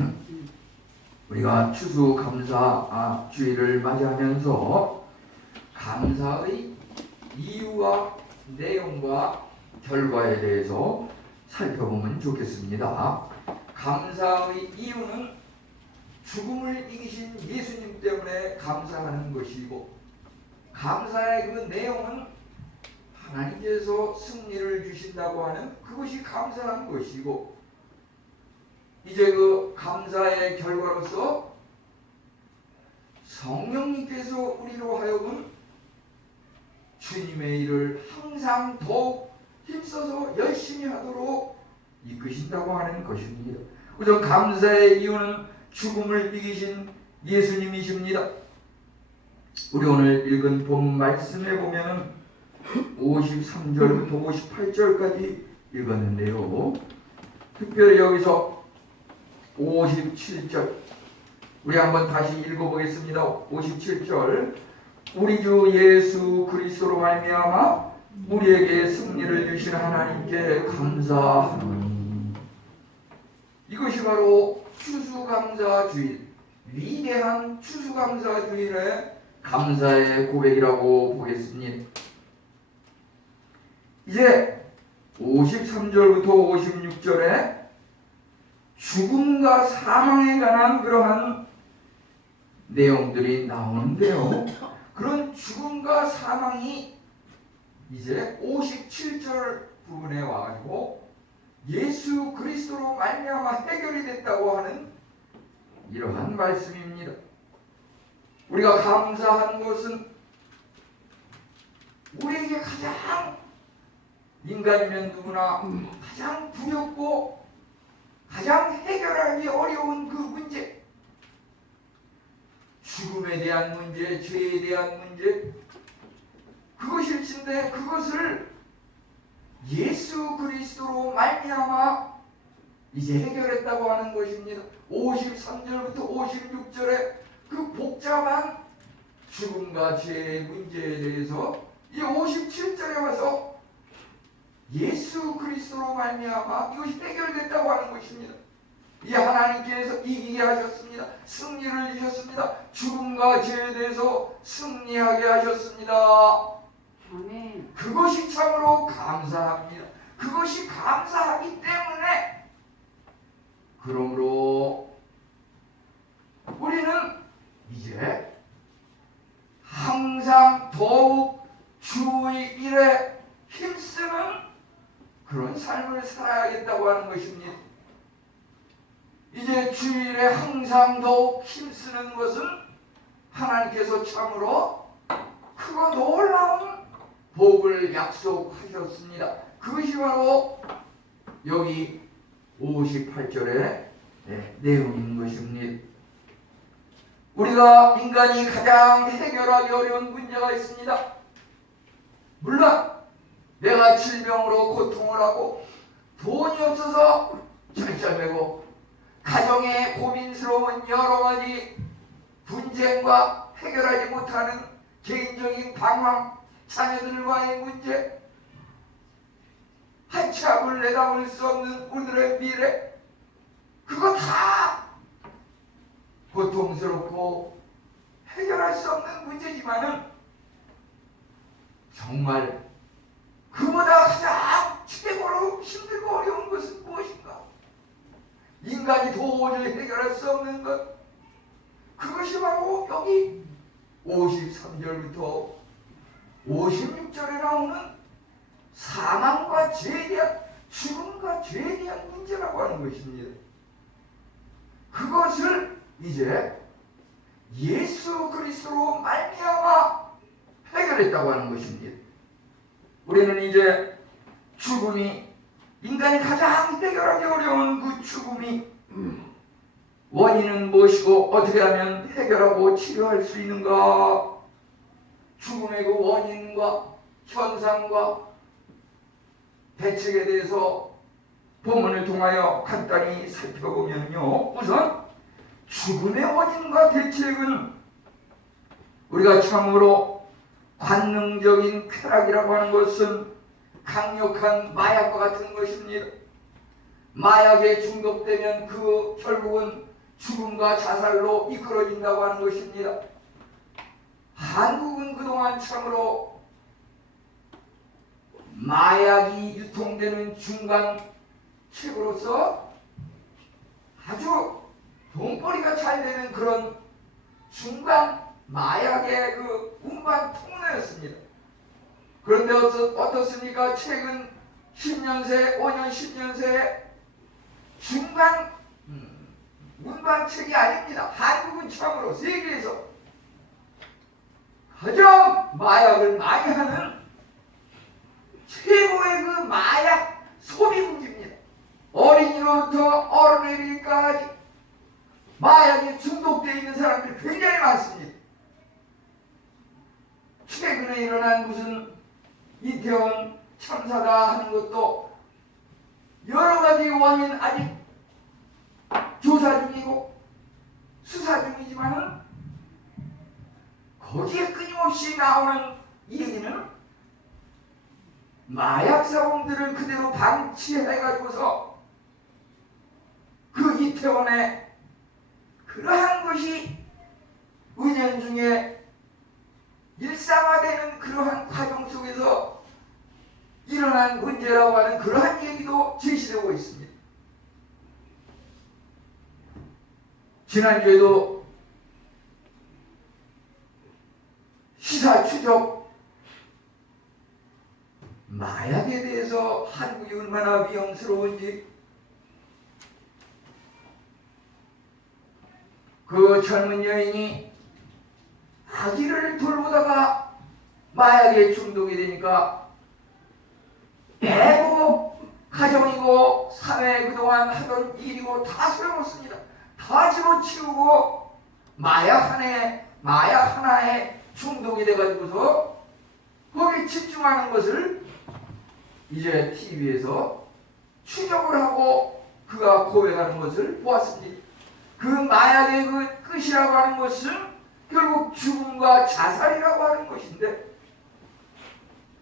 아멘. 우리가 추수감사주의를 맞이하면서 감사의 이유와 내용과 결과에 대해서 살펴보면 좋겠습니다. 감사의 이유는 죽음을 이기신 예수님 때문에 감사하는 것이고, 감사의 그 내용은 하나님께서 승리를 주신다고 하는 그것이 감사한 것이고, 이제 그 감사의 결과로서 성령님께서 우리로 하여금 주님의 일을 항상 더욱 힘써서 열심히 하도록 이끄신다고 하는 것입니다. 우선 감사의 이유는 죽음을 이기신 예수님이십니다. 우리 오늘 읽은 본 말씀에 보면 53절부터 58절까지 읽었는데요. 특별히 여기서 57절 우리 한번 다시 읽어보겠습니다. 57절 우리 주 예수 그리스도로 말미암아 우리에게 승리를 주신 하나님께 감사하노니. 이것이 바로 추수감사주일, 위대한 추수감사주일의 감사의 고백이라고 보겠습니다. 이제 53절부터 56절에 죽음과 사망에 관한 그러한 내용들이 나오는데요. 그런 죽음과 사망이 이제 57절 부분에 와가지고 예수 그리스도로 말미암아 해결이 됐다고 하는 이러한 말씀입니다. 우리가 감사한 것은 우리에게 가장, 인간이면 누구나 가장 두렵고 가장 해결하기 어려운 그 문제, 죽음에 대한 문제, 죄에 대한 문제, 그것일진데 그것을 예수 그리스도로 말미암아 이제 해결했다고 하는 것입니다. 53절부터 56절에 그 복잡한 죽음과 죄의 문제에 대해서 이 57절에 와서 예수 그리스도로 말미암아 이것이 해결됐다고 하는 것입니다. 이 하나님께서 이기게 하셨습니다. 승리를 주셨습니다. 죽음과 죄에 대해서 승리하게 하셨습니다. 아멘. 그것이 참으로 감사합니다. 그것이 감사하기 때문에, 그러므로 우리는 이제 항상 더욱 주의 일에 힘쓰는 그런 삶을 살아야겠다고 하는 것입니다. 이제 주일에 항상 더욱 힘쓰는 것은 하나님께서 참으로 크고 놀라운 복을 약속하셨습니다. 그것이 바로 여기 58절의 내용인 것입니다. 우리가 인간이 가장 해결하기 어려운 문제가 있습니다. 물론 내가 질병으로 고통을 하고 돈이 없어서 절절매고 가정에 고민스러운 여러 가지 분쟁과 해결하지 못하는 개인적인 방황, 자녀들과의 문제, 한참을 내다볼 수 없는 우리들의 미래, 그거 다 고통스럽고 해결할 수 없는 문제지만은 정말 그보다 가장 최고로 힘들고 어려운 것은 무엇인가? 인간이 도저히 해결할 수 없는 것, 그것이 바로 여기 53절부터 56절에 나오는 사망과 죄에 대한, 죽음과 죄에 대한 문제라고 하는 것입니다. 그것을 이제 예수 그리스도로 말미암아 해결했다고 하는 것입니다. 우리는 이제 죽음이, 인간이 가장 해결하기 어려운 그 죽음이 원인은 무엇이고 어떻게 하면 해결하고 치료할 수 있는가? 죽음의 그 원인과 현상과 대책에 대해서 본문을 통하여 간단히 살펴보면요, 우선 죽음의 원인과 대책은 우리가 참으로 관능적인 쾌락이라고 하는 것은 강력한 마약과 같은 것입니다. 마약에 중독되면 그 결국은 죽음과 자살로 이끌어진다고 하는 것입니다. 한국은 그동안 참으로 마약이 유통되는 중간책으로서 아주 돈벌이가 잘 되는 그런 중간 마약의 그 운반 통로였습니다. 그런데 어떻습니까? 최근 10년새, 5년, 10년새 중간 운반책이 아닙니다. 한국은 참으로 세계에서 가장 마약을 많이 하는 최고의 그 마약 소비국입니다. 어린이로부터 어른에 이르기까지 마약에 중독되어 있는 사람들이 굉장히 많습니다. 최근에 일어난 무슨 이태원 참사다 하는 것도 여러 가지 원인 아직 조사 중이고 수사 중이지만은 거기에 끊임없이 나오는 얘기는 마약 사범들을 그대로 방치해가지고서 그 이태원에 그러한 것이 은연중에 일상화되는 그러한 과정 속에서 일어난 문제라고 하는 그러한 얘기도 제시되고 있습니다. 지난주에도 시사 추적 마약에 대해서 한국이 얼마나 위험스러운지 그 젊은 여인이 아기를 돌보다가 마약에 중독이 되니까 애고 가정이고 사회에 그동안 하던 일이고 다 소용없습니다. 다 집어치우고 마약 하나에 중독이 돼가지고서 거기에 집중하는 것을 이제 TV에서 추적을 하고 그가 고백하는 것을 보았습니다. 그 마약의 그 끝이라고 하는 것은 결국 죽음과 자살이라고 하는 것인데,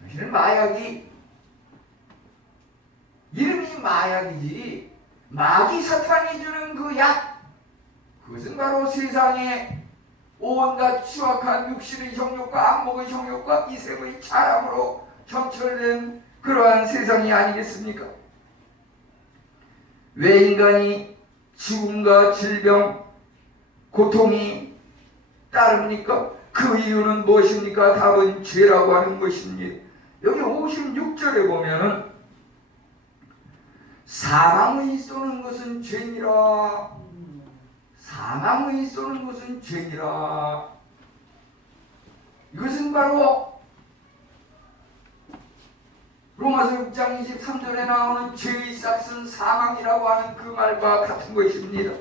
사실은 마약이 이름이 마약이지 마귀 사탄이 주는 그 약, 그것은 바로 세상에 온갖 추악한 육신의 정욕과 악목의 정욕과 이색의 자랑으로 점철된 그러한 세상이 아니겠습니까? 왜 인간이 죽음과 질병, 고통이 따릅니까? 그 이유는 무엇입니까? 답은 죄라고 하는 것입니다. 여기 56절에 보면은 사망의 쏘는 것은 죄니라. 사망의 쏘는 것은 죄니라. 이것은 바로 로마서 6장 23절에 나오는 죄의 싹은 사망이라고 하는 그 말과 같은 것입니다.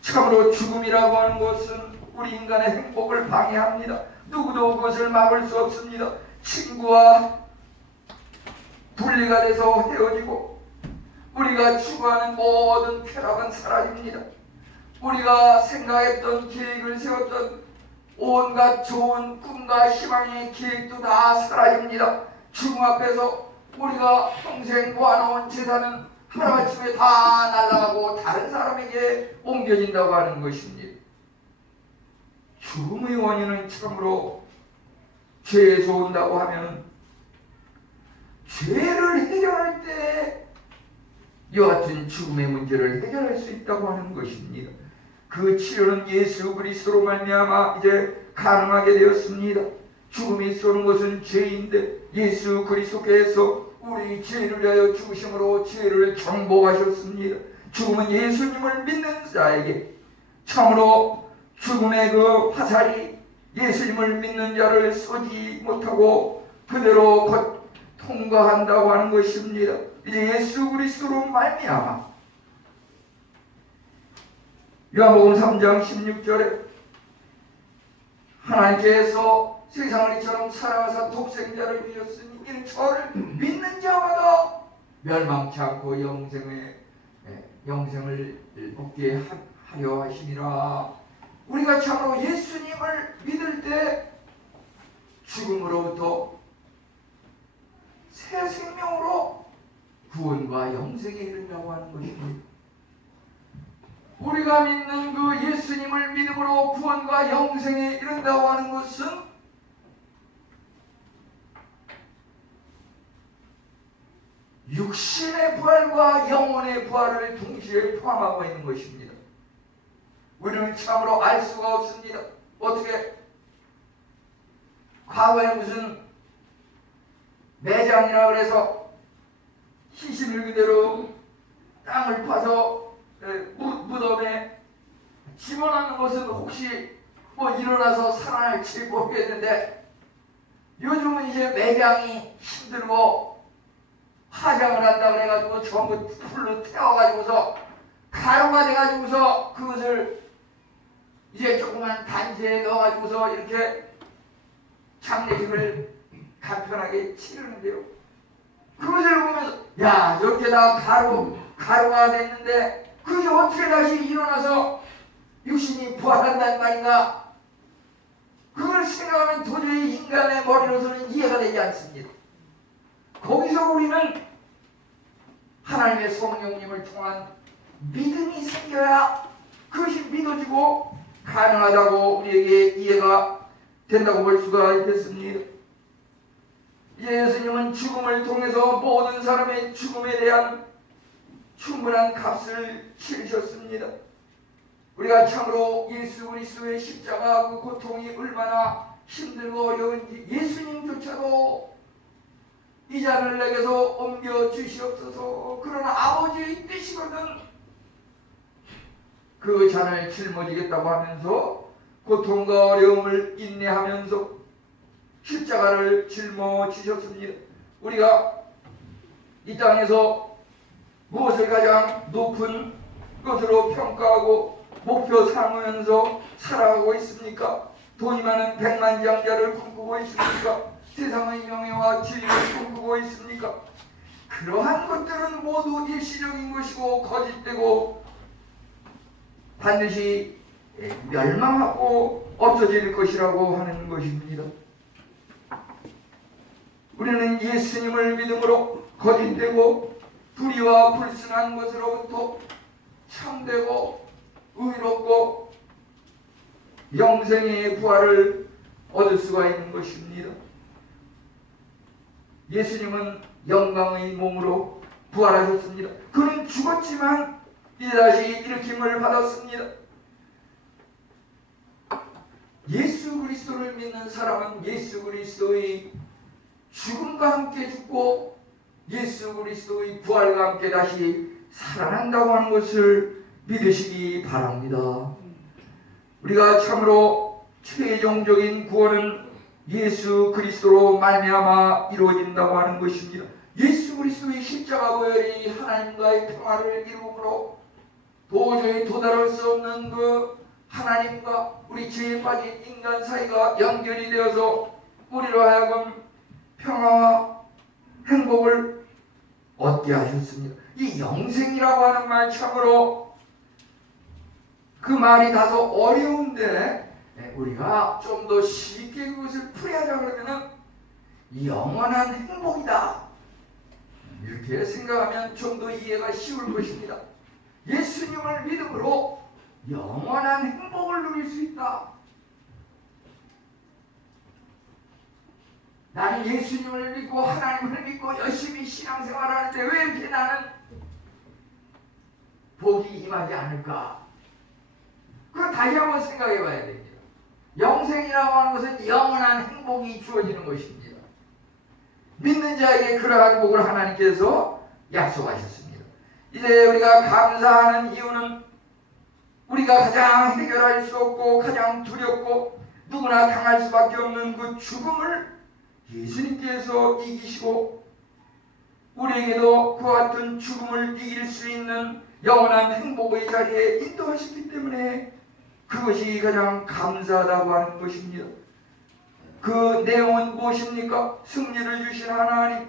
참으로 죽음이라고 하는 것은 우리 인간의 행복을 방해합니다. 누구도 그것을 막을 수 없습니다. 친구와 분리가 돼서 헤어지고 우리가 추구하는 모든 쾌락은 사라집니다. 우리가 생각했던 계획을 세웠던 온갖 좋은 꿈과 희망의 계획도 다 사라집니다. 죽음 앞에서 우리가 평생 모아놓은 재산은 하루아침에 다 날아가고 다른 사람에게 옮겨진다고 하는 것입니다. 죽음의 원인은 참으로 죄에서 온다고 하면 죄를 해결할 때 여하튼 죽음의 문제를 해결할 수 있다고 하는 것입니다. 그 치료는 예수 그리스도로 말미암아 이제 가능하게 되었습니다. 죽음이 쏘는 것은 죄인데 예수 그리스도께서 우리 죄를 위하여 죽으심으로 죄를 정복하셨습니다. 죽음은 예수님을 믿는 자에게 참으로 죽음의 그 화살이 예수님을 믿는 자를 쏘지 못하고 그대로 곧 통과한다고 하는 것입니다. 이제 예수 그리스도로 말미암아 요한복음 3장 16절에 하나님께서 세상을 이처럼 사랑하사 독생자를 주셨으니 이는 저를 믿는 자마다 멸망치 않고 영생을 얻게 하려 하심이라. 우리가 참으로 예수님을 믿을 때 죽음으로부터 새 생명으로 구원과 영생에 이른다고 하는 것입니다. 우리가 믿는 그 예수님을 믿음으로 구원과 영생에 이른다고 하는 것은 육신의 부활과 영혼의 부활을 동시에 포함하고 있는 것입니다. 우리는 참으로 알 수가 없습니다. 어떻게 과거에 무슨 매장이라 그래서 시신을 그대로 땅을 파서 무덤에 집어넣는 것은 혹시 뭐 일어나서 살아날지 모르겠는데, 요즘은 이제 매장이 힘들고 화장을 한다 그래가지고 전부 풀로 태워가지고서 가루가 돼가지고서 그것을 이제 조그만 단지에 넣어가지고서 이렇게 장례식을 간편하게 치르는데요. 그것을 보면서 야, 저렇게 다 가루가 됐는데 그게 어떻게 다시 일어나서 육신이 부활한다는 말인가? 그걸 생각하면 도저히 인간의 머리로서는 이해가 되지 않습니다. 거기서 우리는 하나님의 성령님을 통한 믿음이 생겨야 그것이 믿어지고 가능하다고 우리에게 이해가 된다고 볼 수가 있겠습니다. 예수님은 죽음을 통해서 모든 사람의 죽음에 대한 충분한 값을 치르셨습니다. 우리가 참으로 예수 그리스도의 십자가 그 고통이 얼마나 힘들고 어려운지 예수님조차도 이 잔을 내게서 옮겨 주시옵소서, 그러나 아버지의 뜻이거든 그 잔을 짊어지겠다고 하면서 고통과 어려움을 인내하면서 십자가를 짊어지셨습니다. 우리가 이 땅에서 무엇을 가장 높은 것으로 평가하고 목표 삼으면서 살아가고 있습니까? 돈이 많은 백만장자를 꿈꾸고 있습니까? 세상의 명예와 지위를 꿈꾸고 있습니까? 그러한 것들은 모두 일시적인 것이고 거짓되고 반드시 멸망하고 없어질 것이라고 하는 것입니다. 우리는 예수님을 믿음으로 거짓되고 불의와 불순한 것으로부터 참되고 의롭고 영생의 부활을 얻을 수가 있는 것입니다. 예수님은 영광의 몸으로 부활하셨습니다. 그는 죽었지만 이제 다시 일으킴을 받았습니다. 예수 그리스도를 믿는 사람은 예수 그리스도의 죽음과 함께 죽고 예수 그리스도의 부활과 함께 다시 살아난다고 하는 것을 믿으시기 바랍니다. 우리가 참으로 최종적인 구원은 예수 그리스도로 말미암아 이루어진다고 하는 것입니다. 예수 그리스도의 십자가 보혈이 하나님과의 평화를 이루므로 도저히 도달할 수 없는 그 하나님과 우리 죄에 빠진 인간 사이가 연결이 되어서 우리로 하여금 평화와 행복을 얻게 하셨습니다. 이 영생이라고 하는 말 참으로 그 말이 다소 어려운데 우리가 좀 더 쉽게 그것을 풀이하자 그러면은 영원한 행복이다 이렇게 생각하면 좀 더 이해가 쉬울 것입니다. 예수님을 믿음으로 영원한 행복을 누릴 수 있다. 나는 예수님을 믿고 하나님을 믿고 열심히 신앙생활하는데 왜 이렇게 나는 복이 임하지 않을까? 그걸 다시 한번 생각해 봐야 됩니다. 영생이라고 하는 것은 영원한 행복이 주어지는 것입니다. 믿는 자에게 그러한 복을 하나님께서 약속하셨습니다. 이제 우리가 감사하는 이유는 우리가 가장 해결할 수 없고 가장 두렵고 누구나 당할 수밖에 없는 그 죽음을 예수님께서 이기시고 우리에게도 그와 같은 죽음을 이길 수 있는 영원한 행복의 자리에 인도하셨기 때문에 그것이 가장 감사하다고 하는 것입니다. 그 내용은 무엇입니까? 승리를 주신 하나님,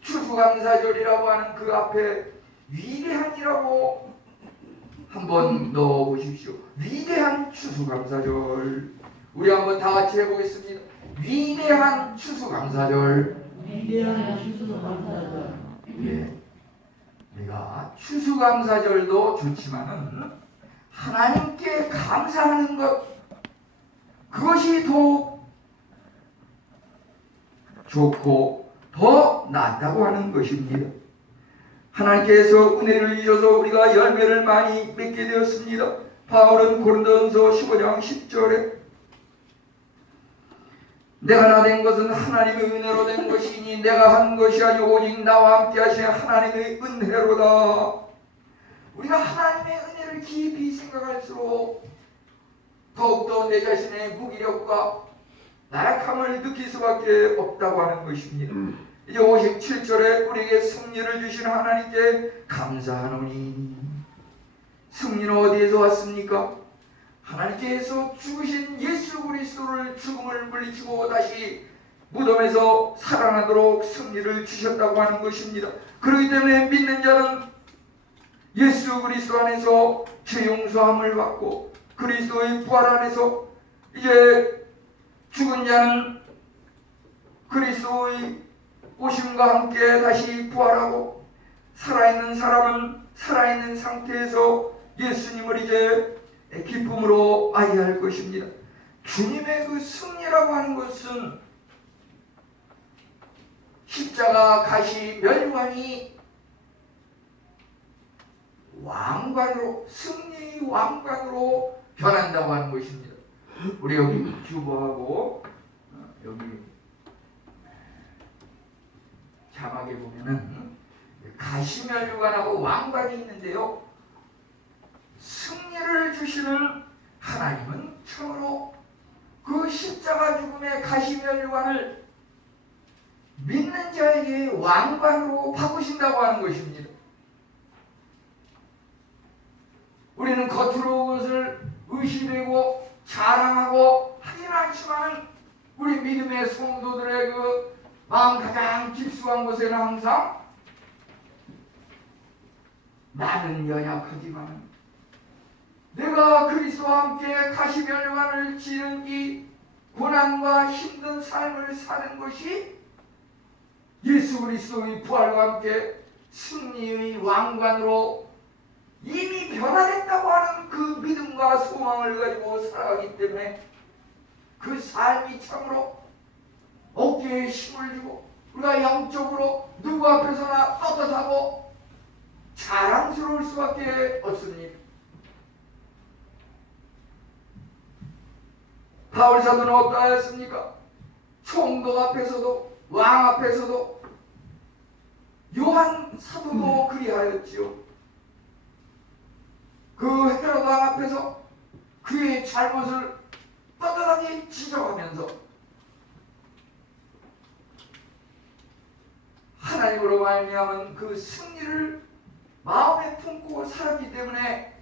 추수감사절이라고 하는 그 앞에 위대한이라고 한번 넣어보십시오. 위대한 추수감사절. 우리 한번 다 같이 해보겠습니다. 위대한 추수감사절. 위대한 하나님께 감사하는 것, 그것이 더욱 좋고 더 낫다고 하는 것입니다. 하나님께서 은혜를 주셔서 우리가 열매를 많이 맺게 되었습니다. 바울은 고린도전서 15장 10절에 내가 나 된 것은 하나님의 은혜로 된 것이니 내가 한 것이 아니오 오직 나와 함께 하신 하나님의 은혜로다. 우리가 하나님의 은혜를 깊이 생각할수록 더욱더 내 자신의 무기력과 나약함을 느낄 수밖에 없다고 하는 것입니다. 이제 57절에 우리에게 승리를 주신 하나님께 감사하노니, 승리는 어디에서 왔습니까? 하나님께서 죽으신 예수 그리스도를 죽음을 물리치고 다시 무덤에서 살아나도록 승리를 주셨다고 하는 것입니다. 그렇기 때문에 믿는 자는 예수 그리스도 안에서 죄 용서함을 받고 그리스도의 부활 안에서 이제 죽은 자는 그리스도의 오심과 함께 다시 부활하고, 살아있는 사람은 살아있는 상태에서 예수님을 이제 기쁨으로 맞이할 것입니다. 주님의 그 승리라고 하는 것은 십자가 가시 멸관이 왕관으로, 승리의 왕관으로 변한다고 하는 것입니다. 우리 여기 큐브하고 여기 자막에 보면은 가시멸관하고 왕관이 있는데요, 승리를 주시는 하나님은 처음으로 그 십자가 죽음의 가시멸관을 믿는 자에게 왕관으로 바꾸신다고 하는 것입니다. 우리는 겉으로 그것을 의심되고 자랑하고 하진 않지만 우리 믿음의 성도들의 그 마음 가장 깊숙한 곳에는 항상 나는 연약하지만 내가 그리스도와 함께 가시멸관을 지는 이 고난과 힘든 삶을 사는 것이 예수 그리스도의 부활과 함께 승리의 왕관으로 이미 변화됐다고 하는 그 믿음과 소망을 가지고 살아가기 때문에 그 삶이 참으로 어깨에 힘을 주고 우리가 영적으로 누구 앞에서나 떳떳하고 자랑스러울 수밖에 없습니다. 바울 사도는 어떠하였습니까? 총독 앞에서도 왕 앞에서도 요한 사도도 그리하였지요. 그 헤롯 왕 앞에서 그의 잘못을 떳떳하게 지적하면서 하나님으로 말미암은 그 승리를 마음에 품고 살았기 때문에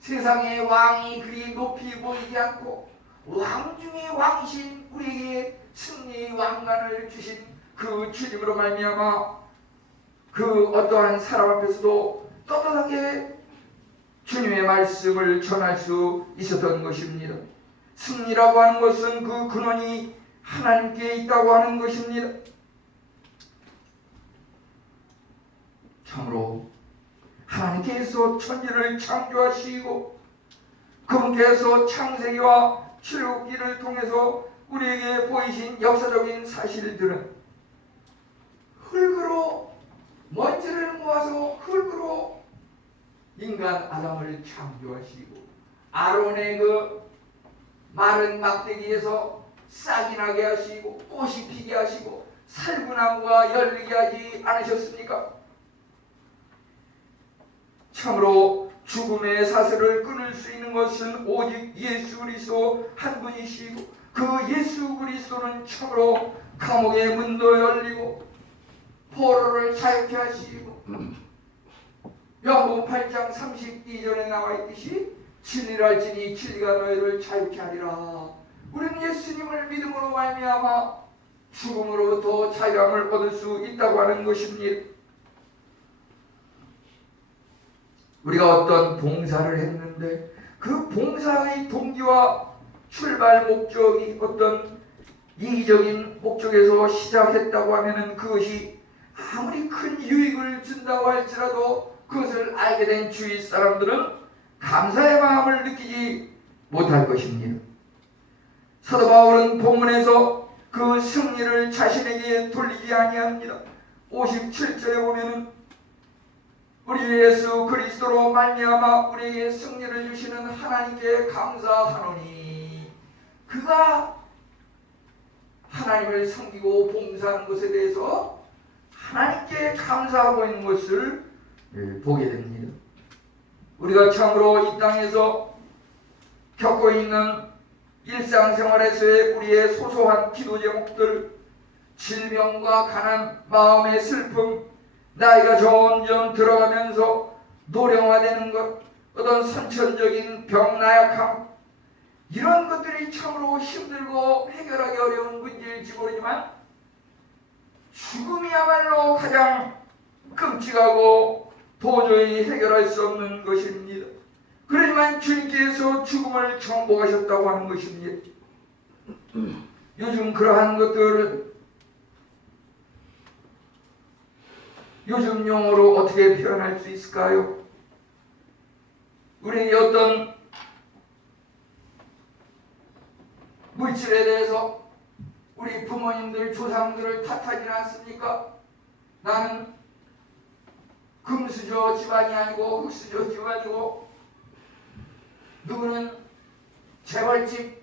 세상의 왕이 그리 높이 보이지 않고 왕 중의 왕이신 우리에게 승리의 왕관을 주신 그 주님으로 말미암아 그 어떠한 사람 앞에서도 떳떳하게 주님의 말씀을 전할 수 있었던 것입니다. 승리라고 하는 것은 그 근원이 하나님께 있다고 하는 것입니다. 참으로 하나님께서 천지를 창조하시고 그분께서 창세기와 출애굽기를 통해서 우리에게 보이신 역사적인 사실들은 흙으로 먼지를 모아서 흙으로 인간 아담을 창조하시고 아론의 그 마른 막대기에서 싹이 나게 하시고 꽃이 피게 하시고 살구나무가 열리게 하지 않으셨습니까? 참으로 죽음의 사슬을 끊을 수 있는 것은 오직 예수 그리스도 한 분이시고 그 예수 그리스도는 참으로 감옥의 문도 열리고 포로를 자유케 하시고 요한복음 8장 32절에 나와 있듯이 진리를 알지니 진리가 너희를 자유케 하리라. 우리는 예수님을 믿음으로 말미암아 죽음으로부터 자유함을 얻을 수 있다고 하는 것입니다. 우리가 어떤 봉사를 했는데 그 봉사의 동기와 출발 목적이 어떤 이기적인 목적에서 시작했다고 하면은 그것이 아무리 큰 유익을 준다고 할지라도 그것을 알게 된 주위 사람들은 감사의 마음을 느끼지 못할 것입니다. 사도 바울은 본문에서 그 승리를 자신에게 돌리지 아니합니다. 57절에 보면은 우리 주 예수 그리스도로 말미암아 우리에게 승리를 주시는 하나님께 감사하노니, 그가 하나님을 섬기고 봉사하는 것에 대해서 하나님께 감사하고 있는 것을 보게 됩니다. 우리가 참으로 이 땅에서 겪고 있는 일상생활에서의 우리의 소소한 기도 제목들, 질병과 가난, 마음의 슬픔, 나이가 점점 들어가면서 노령화되는 것, 어떤 선천적인 병나약함, 이런 것들이 참으로 힘들고 해결하기 어려운 문제일지 모르지만 죽음이야말로 가장 끔찍하고 도저히 해결할 수 없는 것입니다. 그렇지만 주님께서 죽음을 정복하셨다고 하는 것입니다. 요즘 그러한 것들을 요즘 용어로 어떻게 표현할 수 있을까요? 우리 어떤 물질에 대해서 우리 부모님들, 조상들을 탓하지 않습니까? 나는 금수저 집안이 아니고 흙수저 집안이고, 누구는 재벌집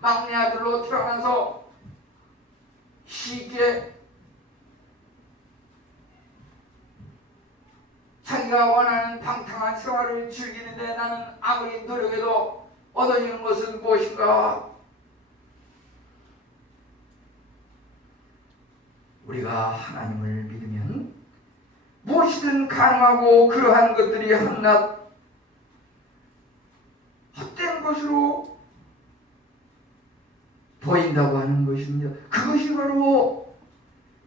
막내 아들로 태어나서 쉽게 자기가 원하는 방탕한 생활을 즐기는데 나는 아무리 노력해도 얻어지는 것은 무엇인가? 우리가 하나님을 믿으면 무엇이든 가능하고, 그러한 것들이 한낱 헛된 것으로 보인다고 하는 것입니다. 그것이 바로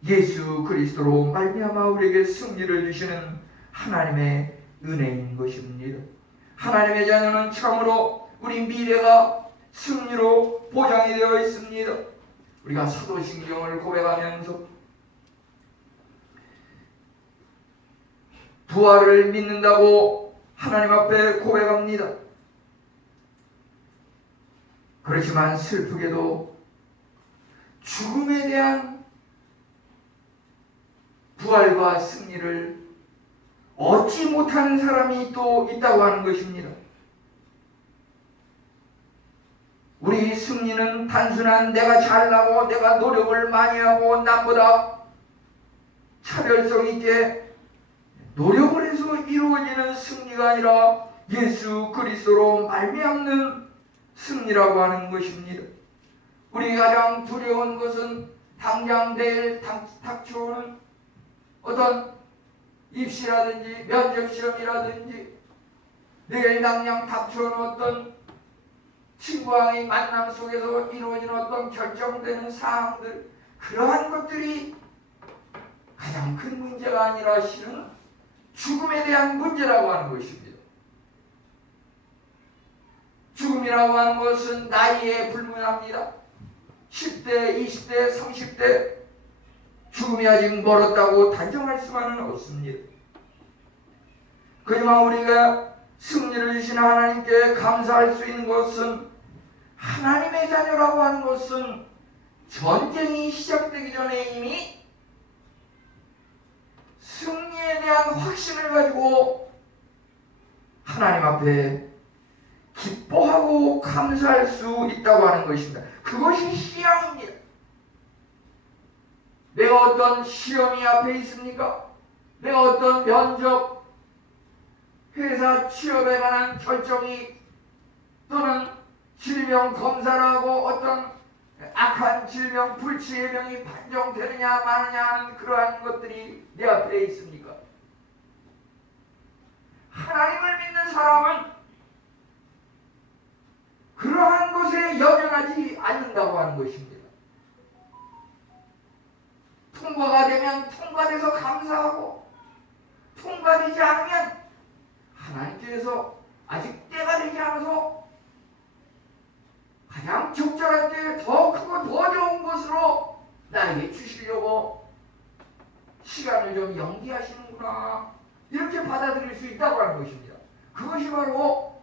예수 그리스도로 말미암아 우리에게 승리를 주시는 하나님의 은혜인 것입니다. 하나님의 자녀는 참으로 우리 미래가 승리로 보장이 되어 있습니다. 우리가 사도신경을 고백하면서 부활을 믿는다고 하나님 앞에 고백합니다. 그렇지만 슬프게도 죽음에 대한 부활과 승리를 얻지 못하는 사람이 또 있다고 하는 것입니다. 우리 승리는 단순한 내가 잘나고 내가 노력을 많이 하고 남보다 차별성 있게 노력을 해서 이루어지는 승리가 아니라 예수 그리스도로 말미암는 승리라고 하는 것입니다. 우리 가장 두려운 것은 당장 내일 닥쳐오는 어떤 입시라든지 면접시험이라든지 내일 당장 닥쳐오는 어떤 친구와의 만남 속에서 이루어지는 어떤 결정되는 사항들, 그러한 것들이 가장 큰 문제가 아니라 실은 죽음에 대한 문제라고 하는 것입니다. 죽음이라고 하는 것은 나이에 불문합니다. 10대, 20대, 30대 죽음이 아직 멀었다고 단정할 수만은 없습니다. 그지만 우리가 승리를 주신 하나님께 감사할 수 있는 것은, 하나님의 자녀라고 하는 것은 전쟁이 시작되기 전에 이미 승리에 대한 확신을 가지고 하나님 앞에 기뻐하고 감사할 수 있다고 하는 것입니다. 그것이 신앙입니다. 내가 어떤 시험이 앞에 있습니까? 내가 어떤 면접, 회사 취업에 관한 결정이, 또는 질병 검사를 하고 어떤 악한 질병, 불치의 병이 판정되느냐 마느냐 하는 그러한 것들이 내 앞에 있습니까? 하나님을 믿는 사람은 그러한 것에 연연하지 않는다고 하는 것입니다. 통과가 되면 통과돼서 감사하고, 통과되지 않으면 하나님께서 아직 때가 되지 않아서 가장 적절할 때 더 크고 더 좋은 것으로 나에게 주시려고 시간을 좀 연기하시는구나, 이렇게 받아들일 수 있다고 하는 것입니다. 그것이 바로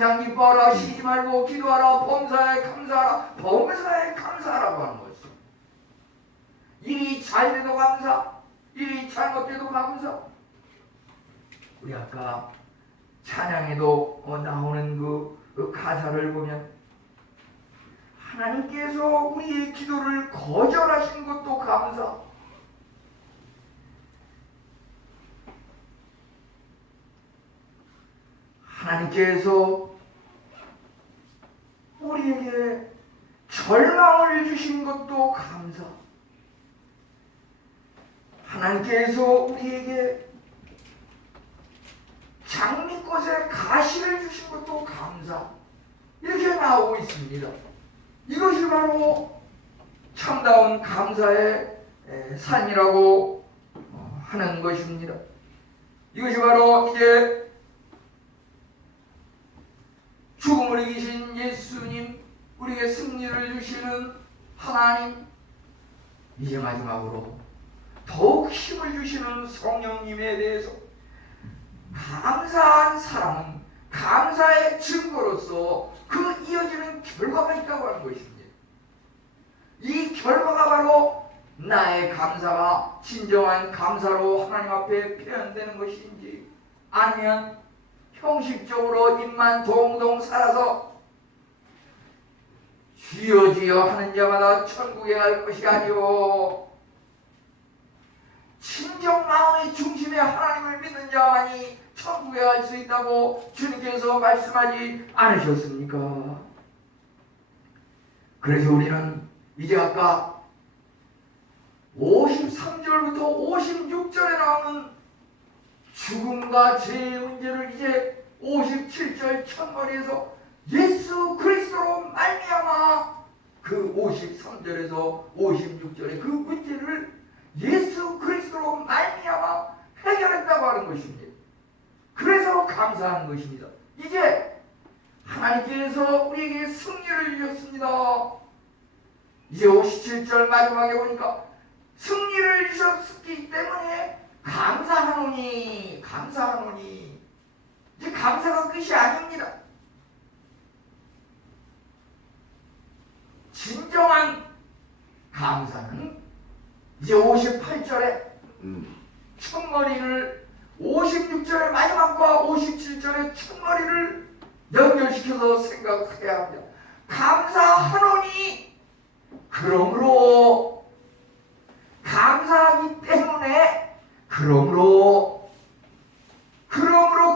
항상 기뻐하라, 쉬지 말고 기도하라, 범사에 감사하라. 범사에 감사하라고 하는 것이, 일이 잘 돼도 감사, 일이 잘못돼도 감사. 우리 아까 찬양에도 나오는 그 가사를 보면 하나님께서 우리의 기도를 거절하신 것도 감사, 하나님께서 우리에게 절망을 주신 것도 감사, 하나님께서 우리에게 장미꽃에 가시를 주신 것도 감사, 이렇게 나오고 있습니다. 이것이 바로 참다운 감사의 삶이라고 하는 것입니다. 이것이 바로 이제 죽음을 이기신 예수님, 우리에게 승리를 주시는 하나님, 이제 마지막으로 더욱 힘을 주시는 성령님에 대해서 감사한 사람은 감사의 증거로서 그 이어지는 결과가 있다고 하는 것입니다. 이 결과가 바로 나의 감사가 진정한 감사로 하나님 앞에 표현되는 것인지, 아니면 형식적으로 입만 동동 살아서 주여 주여 하는 자마다 천국에 갈 것이 아니오, 진정 마음의 중심에 하나님을 믿는 자만이 천국에 갈 수 있다고 주님께서 말씀하지 않으셨습니까? 그래서 우리는 이제 아까 53절부터 56절에 나오는 죽음과 죄의 문제를 이제 57절 첫머리에서 예수 그리스도로 말미암아, 그 53절에서 56절의 그 문제를 예수 그리스도로 말미암아 해결했다고 하는 것입니다. 그래서 감사하는 것입니다. 이제 하나님께서 우리에게 승리를 주셨습니다. 이제 57절 마지막에 보니까 승리를 주셨기 때문에 감사하노니, 감사하노니. 이제 감사가 끝이 아닙니다. 진정한 감사는 이제 58절에 첫머리를, 56절의 마지막과 57절의 첫머리를 연결시켜서 생각해야 합니다. 감사하노니, 그러므로, 감사하기 때문에, 그러므로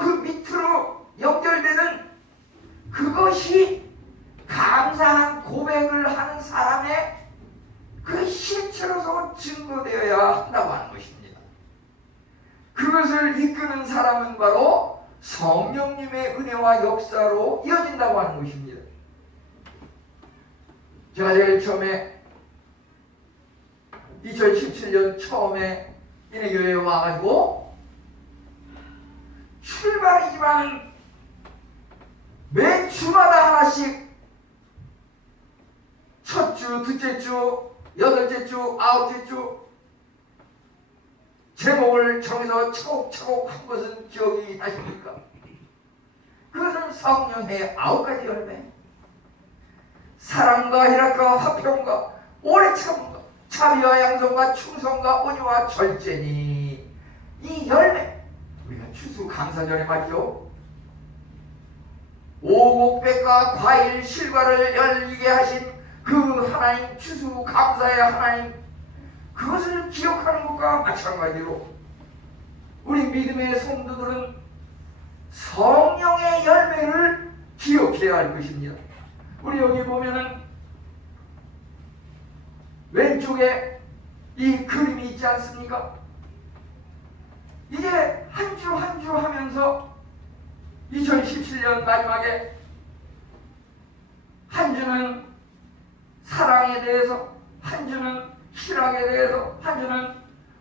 그 밑으로 연결되는 그것이 감사한 고백을 하는 사람의 그 실체로서 증거되어야 한다고 하는 것입니다. 그것을 이끄는 사람은 바로 성령님의 은혜와 역사로 이어진다고 하는 것입니다. 제가 제일 처음에 2017년 처음에 인해교회에 와가지고 출발이지만 매 주마다 하나씩 첫 주, 둘째 주, 여덟째 주, 아홉째 주 제목을 정해서 차곡차곡 한 것은 기억이 나십니까? 그것은 성령의 9가지 열매, 사랑과 희락과 화평과 오래 참음과 자비와 양성과 충성과 온유와 절제니, 이 열매, 우리가 추수감사절에 말이죠, 오곡백과 과일 실과를 열리게 하신 그 하나님, 추수감사의 하나님, 그것을 기억하는 것과 마찬가지로 우리 믿음의 성도들은 성령의 열매를 기억해야 할 것입니다. 우리 여기 보면은 왼쪽에 이 그림이 있지 않습니까? 이제 한 주 한 주 하면서 2017년 마지막에 한 주는 사랑에 대해서, 한 주는 희락에 대해서, 한 주는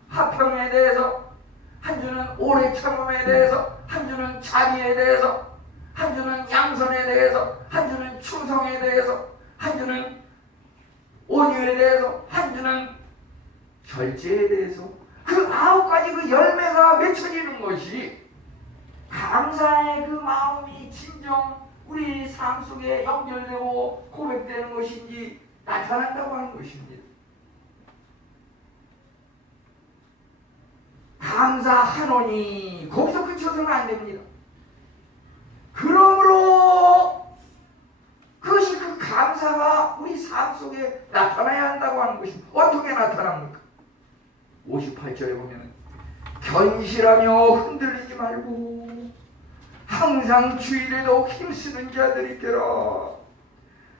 화평에 대해서, 한 주는 오래 참음에 대해서, 한 주는 자비에 대해서, 한 주는 양선에 대해서, 한 주는 충성에 대해서, 한 주는 온유에 대해서, 한 주는 절제에 대해서, 그 9가지 그 열매가 맺혀지는 것이 감사의 그 마음이 진정 우리 삶 속에 연결되고 고백되는 것인지 나타난다고 하는 것입니다. 감사하노니 거기서 그쳐서는 안 됩니다. 그러므로 그것이 그 감사가 우리 삶 속에 나타나야 한다고 하는 것입니다. 어떻게 나타납니까? 58절에 보면 견실하며 흔들리지 말고 항상 주일에도 힘쓰는 자들이 있더라.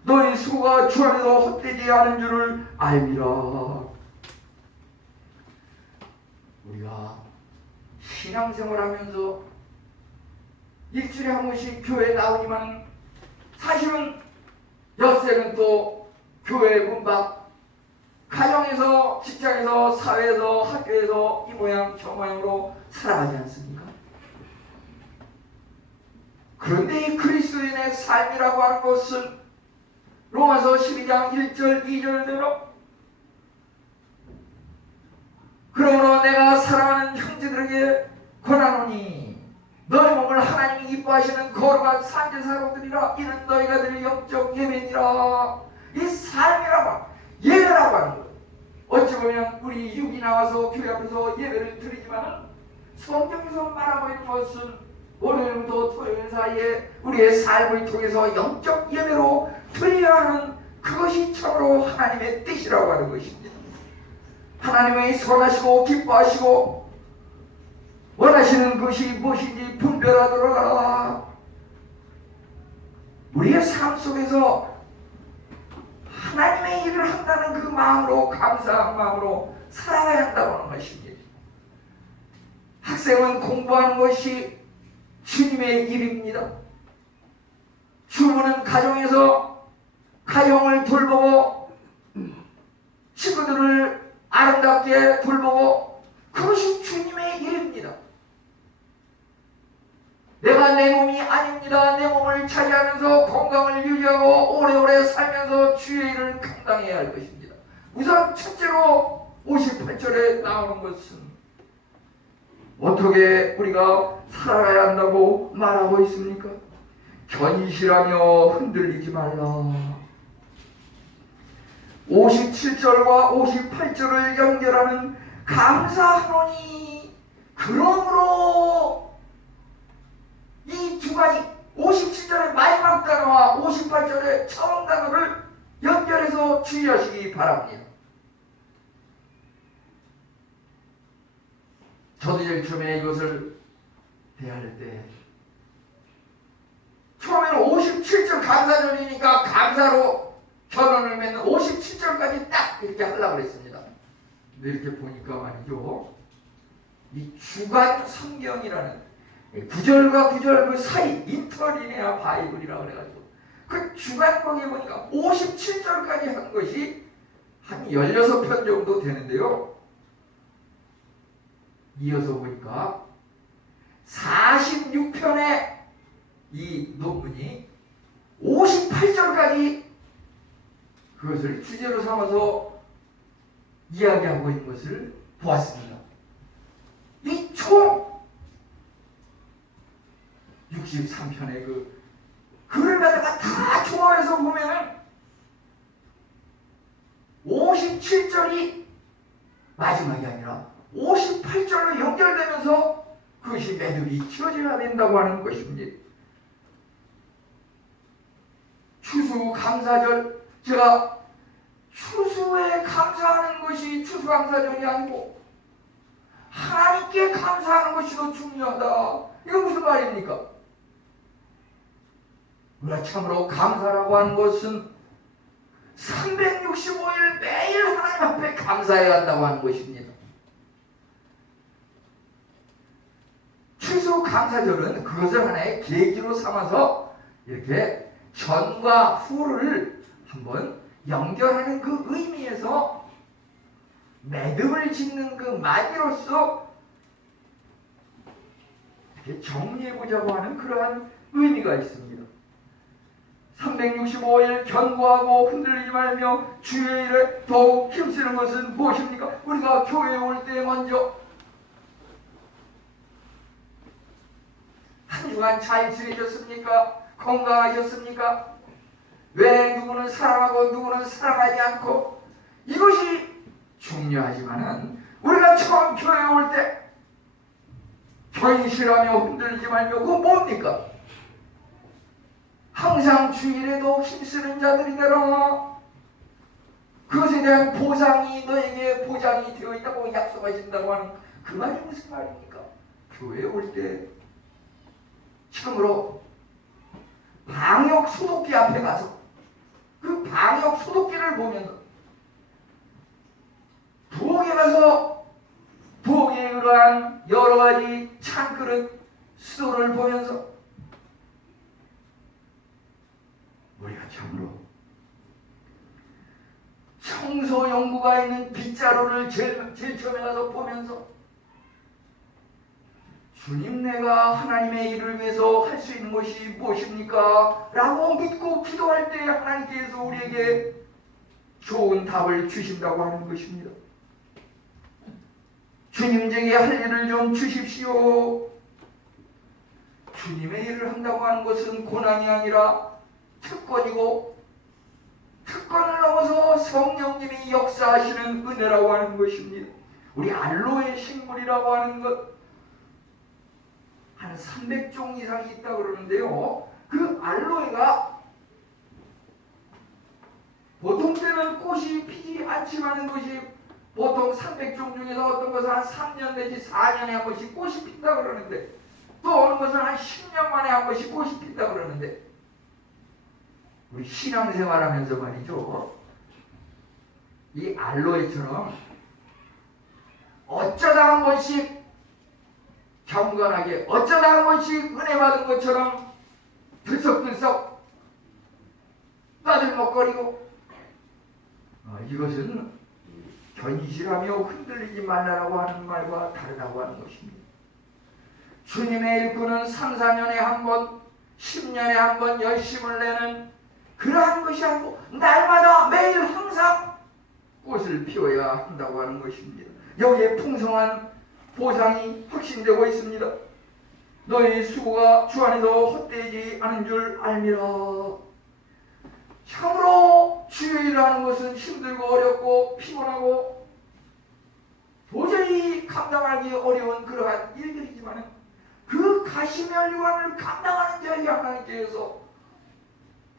너희 수고가 주 안에서 헛되지 않은 줄을 알미라. 우리가 신앙생활하면서 일주일에 한 번씩 교회에 나오지만 사실은 엿새는 또 교회 문 밖, 가정에서, 직장에서, 사회에서, 학교에서 이 모양 저 모양으로 살아가지 않습니까? 그런데 이 그리스도인의 삶이라고 하는 것은 로마서 12장 1절 2절대로 그러므로 내가 사랑하는 형제들에게 권하노니 너희 몸을 하나님이 기뻐하시는 거룩한 산제사로 드리라. 이는 너희가 드릴 영적 예배니라. 이 삶이라고 예배라고 하는 거예요. 어찌 보면 우리 육이 나와서 교회 앞에서 예배를 드리지만 성경에서 말하고 있는 것은 월요일부터 토요일 사이에 우리의 삶을 통해서 영적 예배로 드려야 하는 그것이 참으로 하나님의 뜻이라고 하는 것입니다. 하나님의 선하시고 기뻐하시고 원하시는 것이 무엇인지 분별하도록 하라. 우리의 삶 속에서 하나님의 일을 한다는 그 마음으로, 감사한 마음으로 살아가야 한다고 하는 것입니다. 학생은 공부하는 것이 주님의 일입니다. 주부는 가정에서 가정을 돌보고 친구들을 아름답게 돌보고 그것이 주님의 일입니다. 내가 내 몸이 아닙니다. 내 몸을 차지하면서 건강을 유지하고 오래오래 살면서 주의 일을 감당해야 할 것입니다. 우선 첫째로 58절에 나오는 것은 어떻게 우리가 살아가야 한다고 말하고 있습니까? 견실하며 흔들리지 말라. 57절과 58절을 연결하는 감사하노니 그러므로 이 두 가지 57절의 마지막 단어와 58절의 처음 단어를 연결해서 주의하시기 바랍니다. 저도 제일 처음에 이것을 대할 때 처음에는 57절 감사절이니까 감사로 결혼을 맺는 57절까지 딱 이렇게 하려고 했습니다. 근데 이렇게 보니까 말이죠, 이 주간 성경이라는 구절과 구절 그 사이 인터리네아 바이블이라고 그래가지고 그 주간봉에 보니까 57절까지 한 것이 한 16편 정도 되는데요, 이어서 보니까 46편의 이 논문이 58절까지 그것을 주제로 삼아서 이야기하고 있는 것을 보았습니다. 이 총 63편의 그 글을 갖다가 다 조합해서 보면은 57절이 마지막이 아니라 58절로 연결되면서 그것이 매듭이 지어져야 된다고 하는 것입니다. 추수 감사절, 제가 추수에 감사하는 것이 추수감사절이 아니고 하나님께 감사하는 것이 더 중요하다. 이거 무슨 말입니까? 우리가 참으로 감사라고 하는 것은 365일 매일 하나님 앞에 감사해야 한다고 하는 것입니다. 추수 감사절은 그것을 하나의 계기로 삼아서 이렇게 전과 후를 한번 연결하는 그 의미에서 매듭을 짓는 그 마디로서 이렇게 정리해보자고 하는 그러한 의미가 있습니다. 365일 견고하고 흔들리지 말며 주의 일에 더욱 힘쓰는 것은 무엇입니까? 우리가 교회에 올 때 먼저 한 주간 잘 지내셨습니까? 건강하셨습니까? 왜 누구는 사랑하고 누구는 사랑하지 않고, 이것이 중요하지만은 우리가 처음 교회에 올 때 견실하며 흔들리지 말며, 그거 뭡니까? 항상 주일에도 힘쓰는 자들이 되라. 그것에 대한 보상이 너에게 보장이 되어 있다고 약속하신다고 하는 그 말이 무슨 말입니까? 교회에 올 때 참으로 방역 소독기 앞에 가서 그 방역 소독기를 보면서, 부엌에 가서 부엌에 그러한 여러 가지 찬그릇 수도를 보면서 우리가 참으로 청소 연구가 있는 빗자루를 제일 처음에 가서 보면서, 주님, 내가 하나님의 일을 위해서 할 수 있는 것이 무엇입니까? 라고 묻고 기도할 때 하나님께서 우리에게 좋은 답을 주신다고 하는 것입니다. 주님, 제게 할 일을 좀 주십시오. 주님의 일을 한다고 하는 것은 고난이 아니라 특권이고, 특권을 넘어서 성령님이 역사하시는 은혜라고 하는 것입니다. 우리 알로에 식물이라고 하는 것, 한 300종 이상이 있다고 그러는데요, 그 알로에가 보통 때는 꽃이 피지 않지만, 것이 보통 300종 중에서 어떤 것은 한 3년 내지 4년에 한 번씩 꽃이 핀다고 그러는데, 또 어느 것은 한 10년 만에 한 번씩 꽃이 핀다고 그러는데, 우리 신앙생활하면서 말이죠, 이 알로에처럼 어쩌다 한 번씩 경건하게, 어쩌다 한 번씩 은혜 받은 것처럼 들썩들썩 떠들먹거리고, 이것은 견실하며 흔들리지 말라라고 하는 말과 다르다고 하는 것입니다. 주님의 일꾼은 3, 4년에 한 번, 10년에 한 번 열심을 내는 그러한 것이 아니고, 날마다 매일 항상 꽃을 피워야 한다고 하는 것입니다. 여기에 풍성한 보상이 확신되고 있습니다. 너희 수고가 주 안에서 헛되지 않은 줄 알미라. 참으로 주의 일을 하는 것은 힘들고 어렵고 피곤하고 도저히 감당하기 어려운 그러한 일들이지만, 그 가시멸 유한을 감당하는 자에게 하나님께서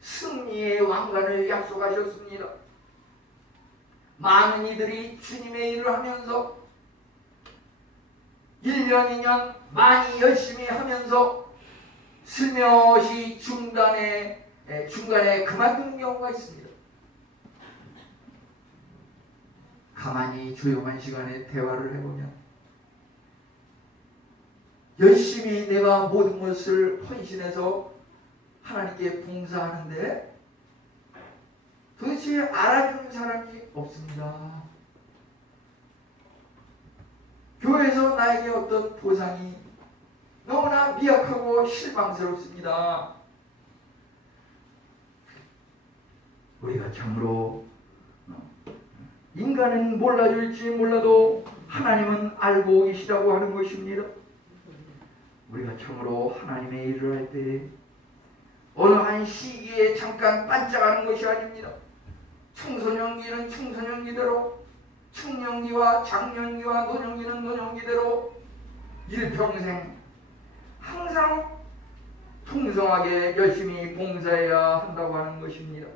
승리의 왕관을 약속하셨습니다. 많은 이들이 주님의 일을 하면서 1년, 2년 많이 열심히 하면서 슬며시 중간에 그만두는 경우가 있습니다. 가만히 조용한 시간에 대화를 해보면, 열심히 내가 모든 것을 헌신해서 하나님께 봉사하는데 도대체 알아주는 사람이 없습니다. 교회에서 나에게 어떤 보상이 너무나 미약하고 실망스럽습니다. 우리가 참으로 인간은 몰라줄지 몰라도 하나님은 알고 계시다고 하는 것입니다. 우리가 참으로 하나님의 일을 할 때 어느 한 시기에 잠깐 반짝하는 것이 아닙니다. 청소년기는 청소년기대로, 청년기와 장년기와 노년기는 노년기대로 일평생 항상 풍성하게 열심히 봉사해야 한다고 하는 것입니다.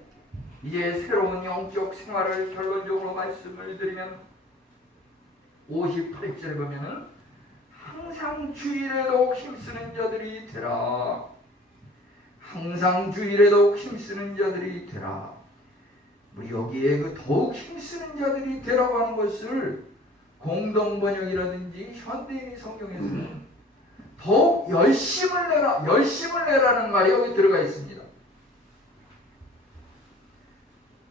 이제 새로운 영적 생활을 결론적으로 말씀을 드리면, 58절 보면은 항상 주일에도 힘쓰는 자들이 되라. 항상 주일에도 힘쓰는 자들이 되라. 우리 여기에 그 더욱 힘쓰는 자들이 되라고 하는 것을 공동번역이라든지 현대인의 성경에서는 더욱 열심을 내라, 열심을 내라는 말이 여기 들어가 있습니다.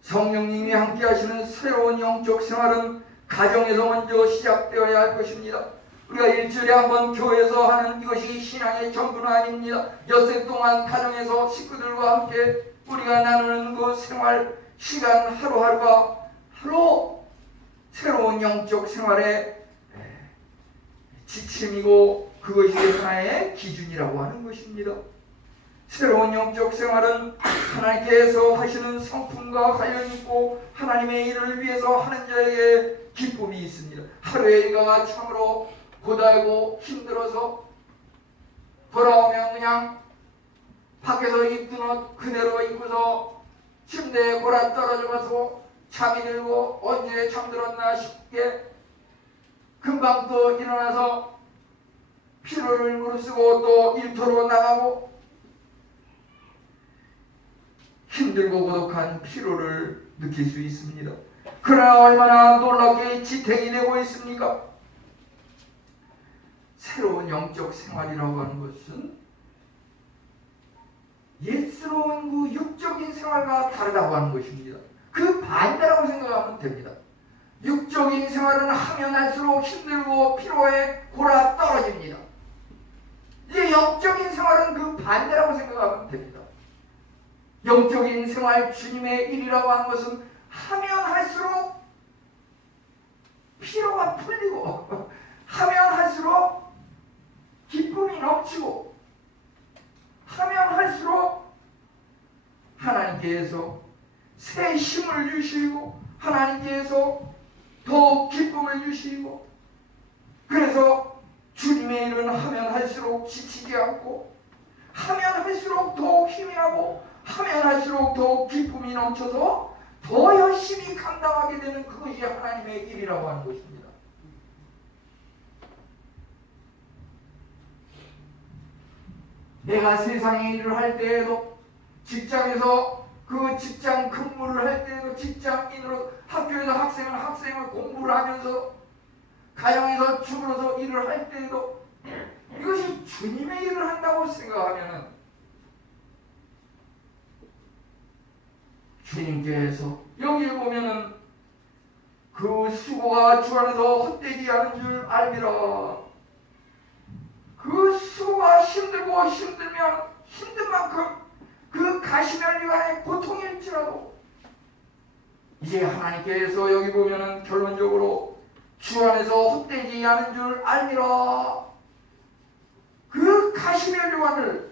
성령님이 함께 하시는 새로운 영적 생활은 가정에서 먼저 시작되어야 할 것입니다. 우리가 일주일에 한 번 교회에서 하는 이것이 신앙의 전부는 아닙니다. 엿새 동안 가정에서 식구들과 함께 우리가 나누는 그 생활 시간 하루하루가 하루 새로운 영적 생활의 지침이고, 그것이 하나의 기준이라고 하는 것입니다. 새로운 영적 생활은 하나님께서 하시는 성품과 관련이 있고 하나님의 일을 위해서 하는 자에게 기쁨이 있습니다. 하루의 일과가 참으로 고달고 힘들어서 돌아오면 그냥 밖에서 입던 옷 그대로 입고서 침대에 골아 떨어져서 잠이 들고 언제 잠들었나 싶게 금방 또 일어나서 피로를 무릅쓰고 또 일터로 나가고 힘들고 고독한 피로를 느낄 수 있습니다. 그러나 얼마나 놀랍게 지탱이 되고 있습니까? 새로운 영적 생활이라고 하는 것은 옛스러운 그 육적인 생활과 다르다고 하는 것입니다. 그 반대라고 생각하면 됩니다. 육적인 생활은 하면 할수록 힘들고 피로에 골아 떨어집니다. 이제 영적인 생활은 그 반대라고 생각하면 됩니다. 영적인 생활, 주님의 일이라고 하는 것은 하면 할수록 피로가 풀리고 하면 할수록 기쁨이 넘치고 하면 할수록 하나님께서 새 힘을 주시고 하나님께서 더욱 기쁨을 주시고 그래서 주님의 일은 하면 할수록 지치지 않고 하면 할수록 더욱 힘이 나고 하면 할수록 더욱 기쁨이 넘쳐서 더 열심히 감당하게 되는 그것이 하나님의 일이라고 하는 것입니다. 내가 세상의 일을 할 때에도 직장에서 그 직장 근무를 할 때에도 직장인으로 학교에서 학생을 공부를 하면서 가정에서 주부로서 일을 할 때에도 이것이 주님의 일을 한다고 생각하면 주님께서 여기에 보면은 그 수고가 주 안에서 헛되지 않은 줄 알미라. 그 수고가 힘들고 힘들면 힘든 만큼 그 가시면 위안의 고통일지라도 이제 하나님께서 여기 보면은 결론적으로 주 안에서 헛되지 않은 줄 알미라. 그 가시면 위안을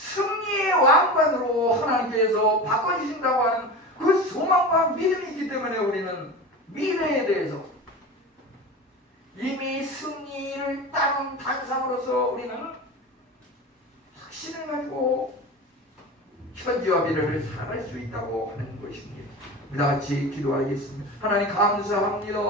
승리의 왕관으로 하나님께서 바꿔주신다고 하는 그 소망과 믿음이 있기 때문에 우리는 미래에 대해서 이미 승리를 따른 단상으로서 우리는 확신을 가지고 현재와 미래를 살아갈 수 있다고 하는 것입니다. 우리 다 같이 기도하겠습니다. 하나님 감사합니다.